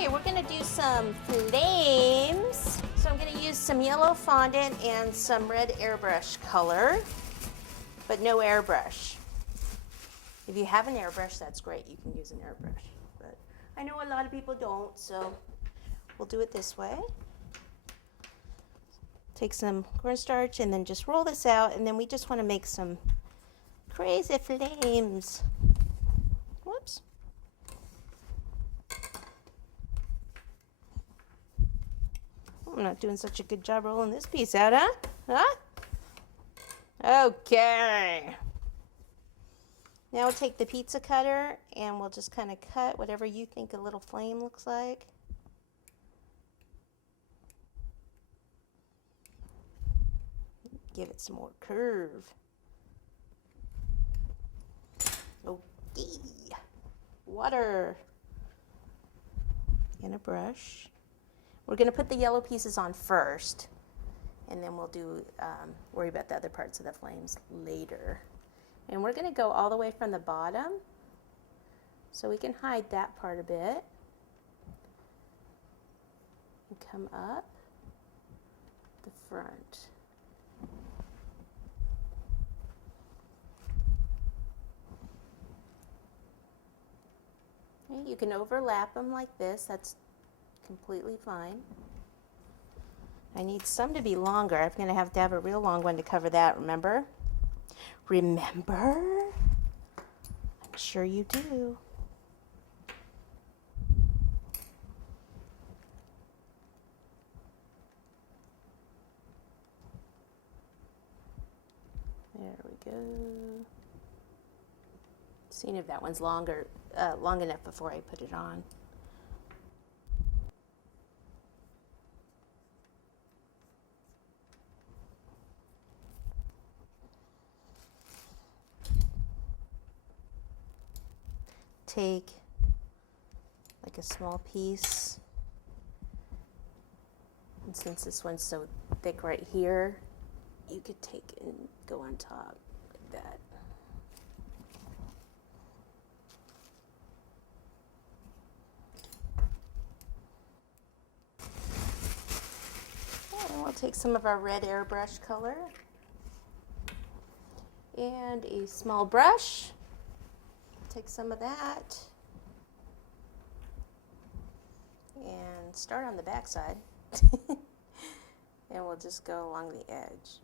Okay, we're gonna do some flames. So I'm gonna use some yellow fondant and some red airbrush color, but no airbrush. If you have an airbrush, that's great. You can use an airbrush. But I know a lot of people don't, so we'll do it this way. Take some cornstarch and then just roll this out, and then we just want to make some crazy flames. Whoops. I'm not doing such a good job rolling this piece out, huh? Okay. Now we'll take the pizza cutter and we'll just kind of cut whatever you think a little flame looks like. Give it some more curve. Okay. Water. And a brush. We're going to put the yellow pieces on first, and then we'll do worry about the other parts of the flames later. And we're going to go all the way from the bottom, so we can hide that part a bit. And come up the front. Okay, you can overlap them like this. That's completely fine. I need some to be longer. I'm going to have a real long one to cover that, remember? Remember? I'm sure you do. There we go. Seeing if that one's long enough before I put it on. Take like a small piece, and since this one's so thick right here, you could take it and go on top like that. And we'll take some of our red airbrush color and a small brush. Take some of that and start on the back side. And we'll just go along the edge.